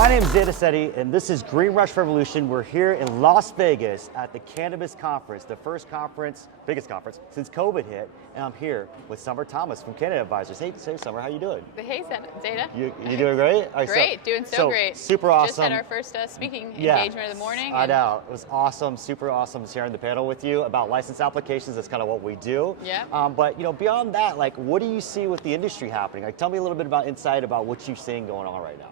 My name is Zeta, and this is Green Rush Revolution. We're here in Las Vegas at the Cannabis Conference, the first conference, biggest conference since COVID hit. And I'm here with Summer Thomas from Canna Advisors. Hey, Summer, how you doing? Hey, Zeta. You doing great? Right, great, doing so great. Super awesome. Just had our first speaking engagement of the morning. I know, it was awesome, super awesome sharing the panel with you about license applications. That's kind of what we do. Yeah. But beyond that, like, what do you see with the industry happening? Like, tell me a little bit about insight about what you're seeing going on right now.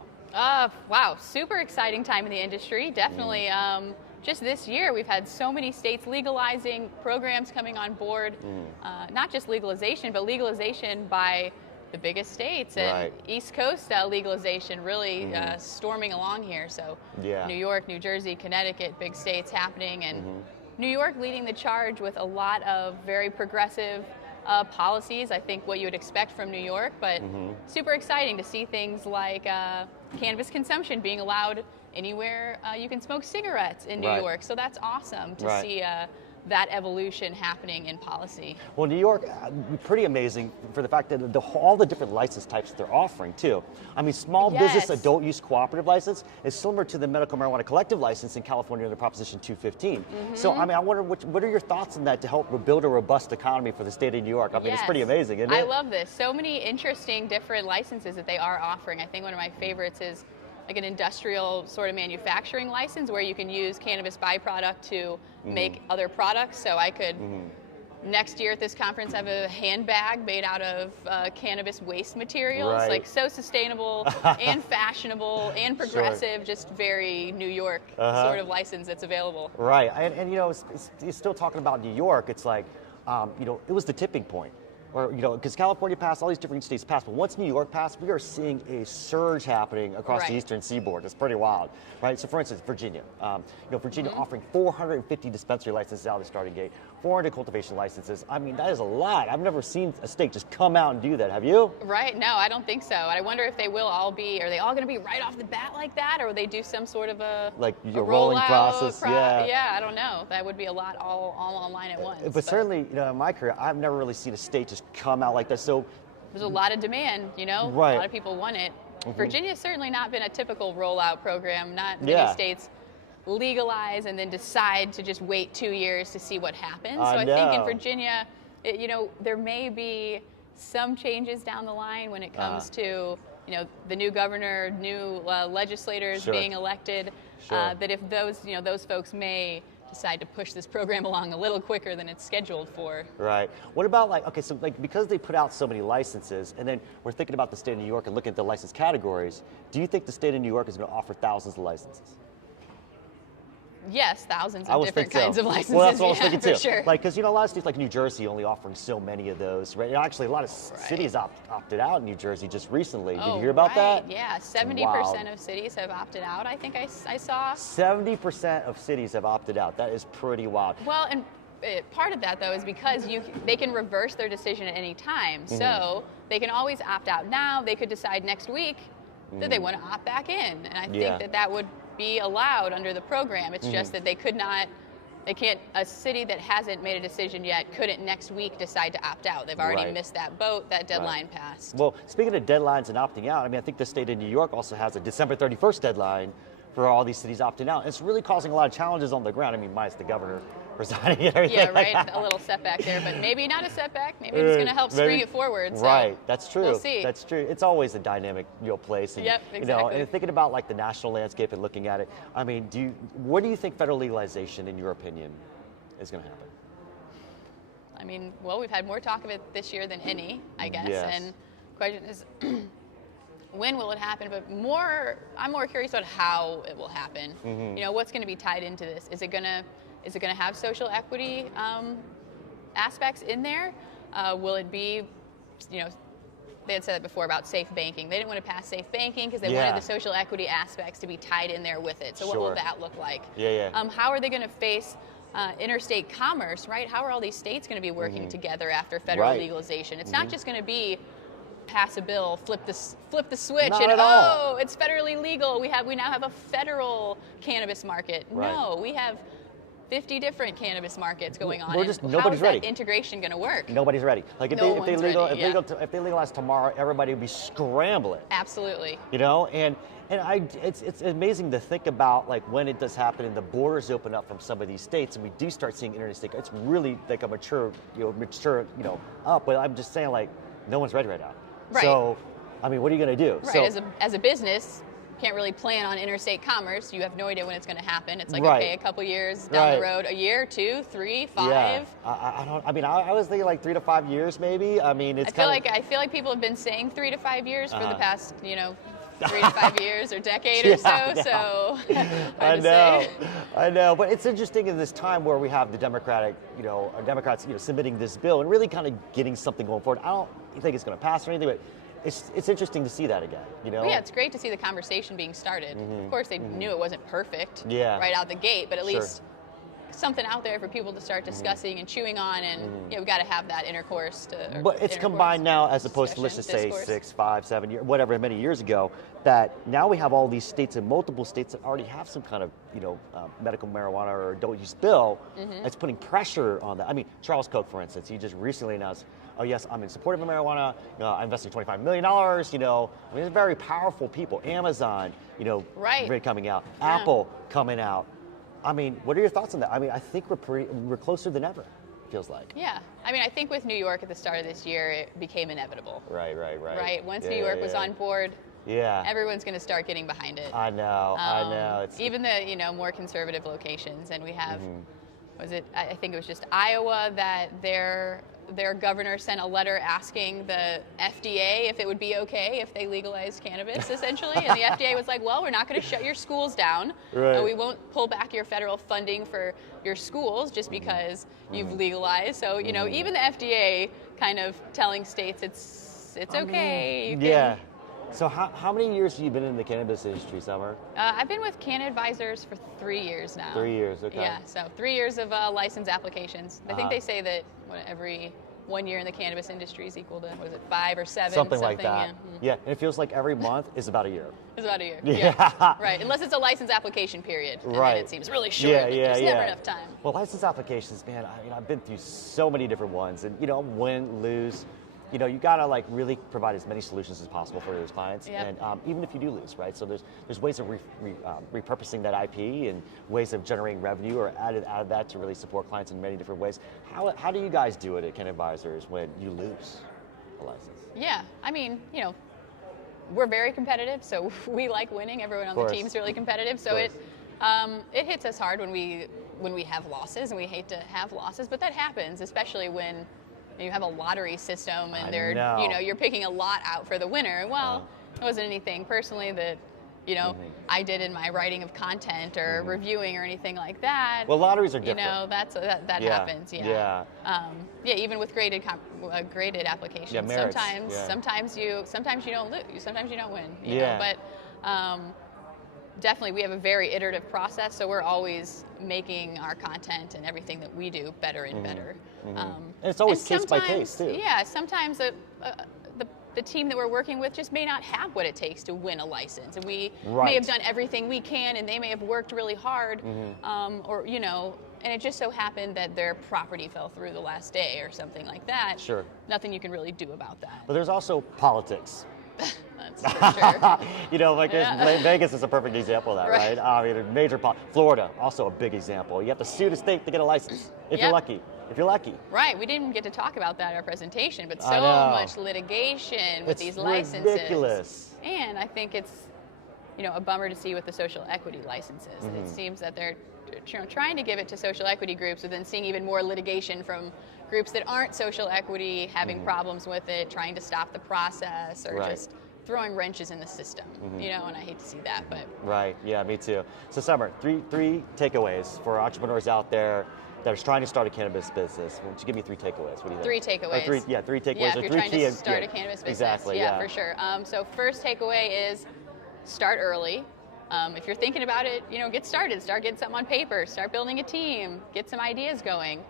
Wow, super exciting time in the industry. Definitely. Just this year, we've had so many states legalizing, programs coming on board. Not just legalization, but legalization by the biggest states, and East Coast legalization really storming along here. So New York, New Jersey, Connecticut, big states happening, and New York leading the charge with a lot of very progressive policies. I think what you would expect from New York, but super exciting to see things like cannabis consumption being allowed anywhere you can smoke cigarettes in New York. So that's awesome to see that evolution happening in policy. Well, New York, pretty amazing for the fact that all the different license types that they're offering too. I mean, small business adult use cooperative license is similar to the medical marijuana collective license in California under Proposition 215. So, I mean, I wonder what are your thoughts on that to help build a robust economy for the state of New York? I mean, it's pretty amazing, isn't it? I love this. So many interesting different licenses that they are offering. I think one of my favorites is like an industrial sort of manufacturing license where you can use cannabis byproduct to make other products. So I could, next year at this conference, have a handbag made out of cannabis waste materials. Like so sustainable and fashionable and progressive, just very New York sort of license that's available. Right, and you're still talking about New York, it's like, it was the tipping point. Or, because California passed, all these different states passed, but once New York passed, we are seeing a surge happening across the eastern seaboard. It's pretty wild, right? So for instance, Virginia, Virginia offering 450 dispensary licenses out of the starting gate, 400 cultivation licenses. I mean, that is a lot. I've never seen a state just come out and do that. Have you? Right, no, I don't think so. I wonder if they will all be, are they all going to be right off the bat like that, or will they do some sort of a rolling process? Yeah, I don't know. That would be a lot all online at once. But certainly, in my career, I've never really seen a state just come out like that. So there's a lot of demand, a lot of people want it. Virginia's certainly not been a typical rollout program. Not many states legalize and then decide to just wait 2 years to see what happens. So I think in Virginia, there may be some changes down the line when it comes to the new governor, new legislators being elected. That if those folks may decide to push this program along a little quicker than it's scheduled for. Right. What about because they put out so many licenses, and then we're thinking about the state of New York and looking at the license categories, do you think the state of New York is going to offer thousands of licenses? Yes, thousands of different kinds of licenses. Well, that's what I was thinking too. For sure. Because a lot of states like New Jersey only offering so many of those, right? Actually, a lot of cities opted out in New Jersey just recently. Did you hear about that? Yeah, 70% of cities have opted out. I think I saw. 70% of cities have opted out. That is pretty wild. Well, and part of that though is because they can reverse their decision at any time. So they can always opt out now. They could decide next week that they want to opt back in, and I think that would be allowed under the program. It's just that they can't, a city that hasn't made a decision yet couldn't next week decide to opt out. They've already missed that boat, that deadline passed. Well, speaking of deadlines and opting out, I mean, I think the state of New York also has a December 31st deadline for all these cities opting out. It's really causing a lot of challenges on the ground. I mean, minus the governor resigning and everything. Yeah, right, a little setback there, but maybe not a setback. Maybe it's going to help spring it forward. So that's true. We'll see. That's true. It's always a dynamic place. And, exactly. And thinking about the national landscape and looking at it, I mean, what do you think federal legalization, in your opinion, is going to happen? I mean, well, we've had more talk of it this year than any, I guess. And the question is, when will it happen? But I'm more curious about how it will happen. What's going to be tied into this? Is it going to have social equity aspects in there? Will it be, they had said that before about safe banking. They didn't want to pass safe banking because they wanted the social equity aspects to be tied in there with it. So what will that look like? How are they going to face interstate commerce, right? How are all these states going to be working together after federal legalization? It's not just going to be pass a bill, flip the switch, and it's federally legal. We now have a federal cannabis market. No, we have 50 different cannabis markets going on. We're and just, how nobody's is ready. that integration going to work? Nobody's ready. Like if No they one's ready, yeah. if they legalize tomorrow, everybody would be scrambling. Absolutely. You know, and it's amazing to think about like when it does happen and the borders open up from some of these states and we do start seeing interstate. It's really like a mature up. But I'm just saying like no one's ready right now. Right. So, I mean, what are you going to do? Right. So, as a business, can't really plan on interstate commerce. You have no idea when it's going to happen. It's like, right. okay, a couple years down the Right. road, a year, 2, 3, 5. Yeah. I don't. I mean, I was thinking like 3 to 5 years, maybe. I mean, it's I feel like people have been saying 3 to 5 years for the past, 3 to 5 years or decade or so. Yeah. So I know, I know. But it's interesting in this time where we have the Democrats, submitting this bill and really kind of getting something going forward. I don't think it's going to pass or anything, but it's interesting to see that again. Well, yeah, it's great to see the conversation being started. Of course, they knew it wasn't perfect right out the gate, but at least something out there for people to start discussing and chewing on, and we've got to have that intercourse. But it's combined now, as opposed to, let's just say 6, 5, 7 years, whatever, many years ago. That now we have all these states and multiple states that already have some kind of medical marijuana or adult use bill. That's putting pressure on that. I mean, Charles Koch, for instance, he just recently announced, oh yes, I'm in support of marijuana. I invested $25 million. I mean, it's very powerful people. Amazon, right, coming out. Yeah. Apple coming out. I mean, what are your thoughts on that? I mean, I think we're closer than ever, feels like. Yeah. I mean, I think with New York at the start of this year, it became inevitable. Right. Right. Once New York was on board, everyone's going to start getting behind it. I know. It's even the more conservative locations, and we have, I think it was just Iowa that their governor sent a letter asking the FDA if it would be okay if they legalized cannabis, essentially. And the FDA was like, well, we're not going to shut your schools down. Right. We won't pull back your federal funding for your schools just because you've legalized. So, even the FDA kind of telling states it's okay. Yeah. So how many years have you been in the cannabis industry, Summer? I've been with Canna Advisors for 3 years now. 3 years, okay. Yeah, so 3 years of license applications. I think they say that every 1 year in the cannabis industry is equal to, 5 or 7? Something like that. Yeah, and it feels like every month is about a year. It's about a year. Yeah. Right, unless it's a license application period. And then it seems really short, but there's never enough time. Well, license applications, man, I've been through so many different ones, and win, lose. You gotta really provide as many solutions as possible for those clients, and even if you do lose, right? So there's ways of repurposing that IP and ways of generating revenue or add that to really support clients in many different ways. How do you guys do it at Canna Advisors when you lose a license? Yeah, I mean, we're very competitive, so we like winning. Everyone on the team's really competitive, so it hits us hard when we have losses, and we hate to have losses, but that happens, especially when you have a lottery system and you're picking a lot out for the winner. Well, it wasn't anything personally that I did in my writing of content or reviewing or anything like that. Well, lotteries are different. That happens. Yeah. Even with graded applications. Yeah, merits. Sometimes you don't lose. Sometimes you don't win. But definitely, we have a very iterative process, so we're always making our content and everything that we do better and better. And it's always case by case, too. Yeah, sometimes the team that we're working with just may not have what it takes to win a license, and we may have done everything we can, and they may have worked really hard, and it just so happened that their property fell through the last day or something like that. Sure. Nothing you can really do about that. But there's also politics. That's for sure. Vegas is a perfect example of that, right? I mean, major Florida, also a big example. You have to sue the state to get a license if you're lucky. Right. We didn't get to talk about that in our presentation, but so much litigation with these licenses. It's ridiculous. And I think it's, a bummer to see with the social equity licenses. It seems that they're trying to give it to social equity groups, but then seeing even more litigation from groups that aren't social equity, having problems with it, trying to stop the process, or just throwing wrenches in the system, and I hate to see that, but. Right, yeah, me too. So Summer, three takeaways for entrepreneurs out there that are trying to start a cannabis business. Why don't you give me 3 takeaways? What do you think? 3 takeaways. 3 takeaways. Yeah, if you're trying to start a cannabis business. Exactly, yeah. For sure. So first takeaway is start early. If you're thinking about it, get started. Start getting something on paper. Start building a team. Get some ideas going.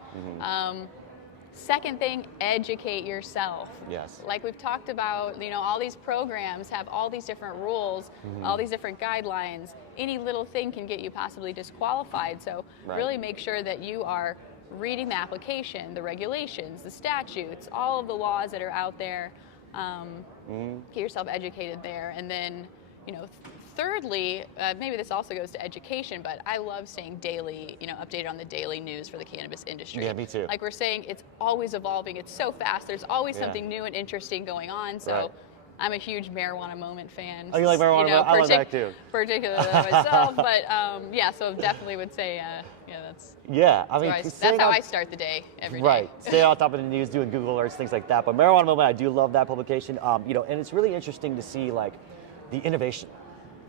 Second thing, educate yourself. Yes. Like we've talked about, all these programs have all these different rules, all these different guidelines. Any little thing can get you possibly disqualified. So really make sure that you are reading the application, the regulations, the statutes, all of the laws that are out there. Get yourself educated there. And then, thirdly, maybe this also goes to education, but I love staying daily, updated on the daily news for the cannabis industry. Yeah, me too. Like we're saying, it's always evolving. It's so fast. There's always something new and interesting going on. So I'm a huge Marijuana Moment fan. Oh, you like Marijuana Moment? I love that too. Particularly myself, but so definitely would say, that's. Yeah, I mean, that's how I start the day every day. Right, stay on top of the news, doing Google alerts, things like that. But Marijuana Moment, I do love that publication. And it's really interesting to see like the innovation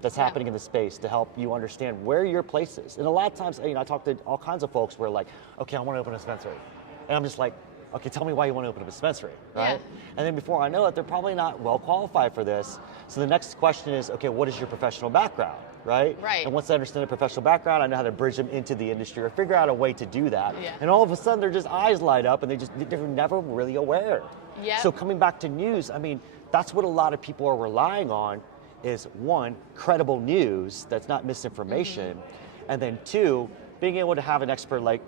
that's happening in the space to help you understand where your place is. And a lot of times, I talk to all kinds of folks where like, okay, I want to open a dispensary. And I'm just like, okay, tell me why you want to open a dispensary, right? Yeah. And then before I know it, they're probably not well qualified for this. So the next question is, okay, what is your professional background, right? Right. And once I understand the professional background, I know how to bridge them into the industry or figure out a way to do that. Yeah. And all of a sudden, their just eyes light up and they're never really aware. Yeah. So coming back to news, I mean, that's what a lot of people are relying on is one, credible news that's not misinformation, and then two, being able to have an expert like,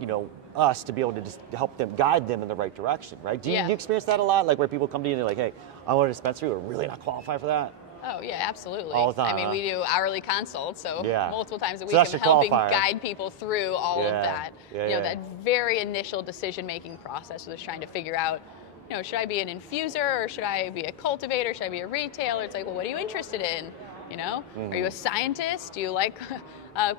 us to be able to just help them, guide them in the right direction, right? Do you experience that a lot? Like where people come to you and they're like, hey, I want a dispensary, we're really not qualified for that? Oh yeah, absolutely. All the time, I mean, we do hourly consults, so multiple times a week that's I'm your helping qualifier. guide people through all of that. That very initial decision-making process was trying to figure out, should I be an infuser or should I be a cultivator? Should I be a retailer? It's like, well, what are you interested in? Are you a scientist? Do you like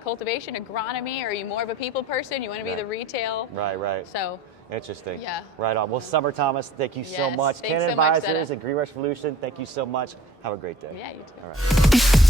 cultivation, agronomy? Are you more of a people person? You want to be the retail? Right. So interesting. Yeah. Right on. Well, Summer Thomas, thank you so much. Thanks Canna so much, Advisors Zeta. and Green Revolution, thank you so much. Have a great day. Yeah, you too. All right.